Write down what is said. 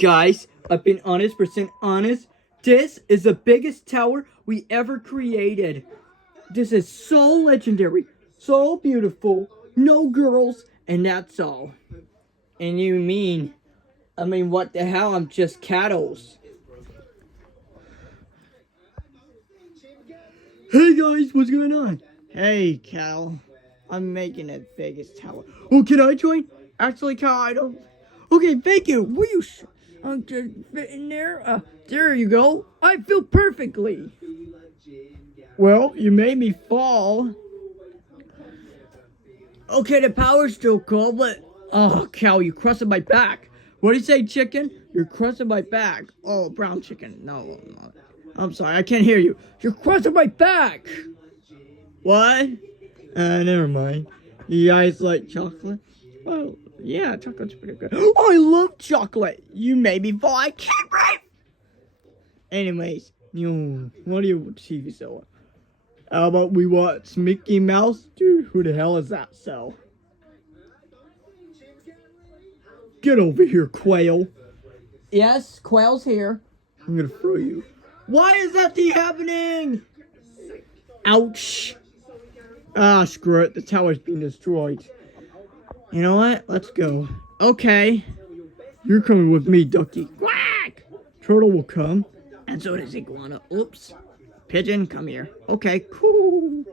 Guys, I've been honest percent honest. This is the biggest tower we ever created. This is so legendary, so beautiful, no girls, and that's all. And you mean, what the hell? I'm just cattles. Hey guys, what's going on? Hey, Cal. I'm making the biggest tower. Oh, can I join? Actually, Cal, I don't. Okay, thank you. Will you just fit in there? There you go. I feel perfectly. Well, you made me fall. Okay, the power's still cool, but oh, Cal, you crusted my back. What do you say, chicken? You're crusting my back. Oh, brown chicken. No. I'm sorry, I can't hear you. You're crusting my back. What? Never mind. You guys like chocolate? Oh, yeah, chocolate's pretty good. Oh, I love chocolate. You made me fall. I can't breathe. Anyways, what do you TV show? How about we watch Mickey Mouse? Dude, who the hell is that so? Get over here, Quail. Yes, Quail's here. I'm gonna throw you. Why is that thing happening? Ouch. Ah, screw it. The tower's being destroyed. You know what? Let's go. Okay. You're coming with me, Ducky. Quack! Turtle will come. And so does Iguana. Oops. Pigeon, come here. Okay, cool.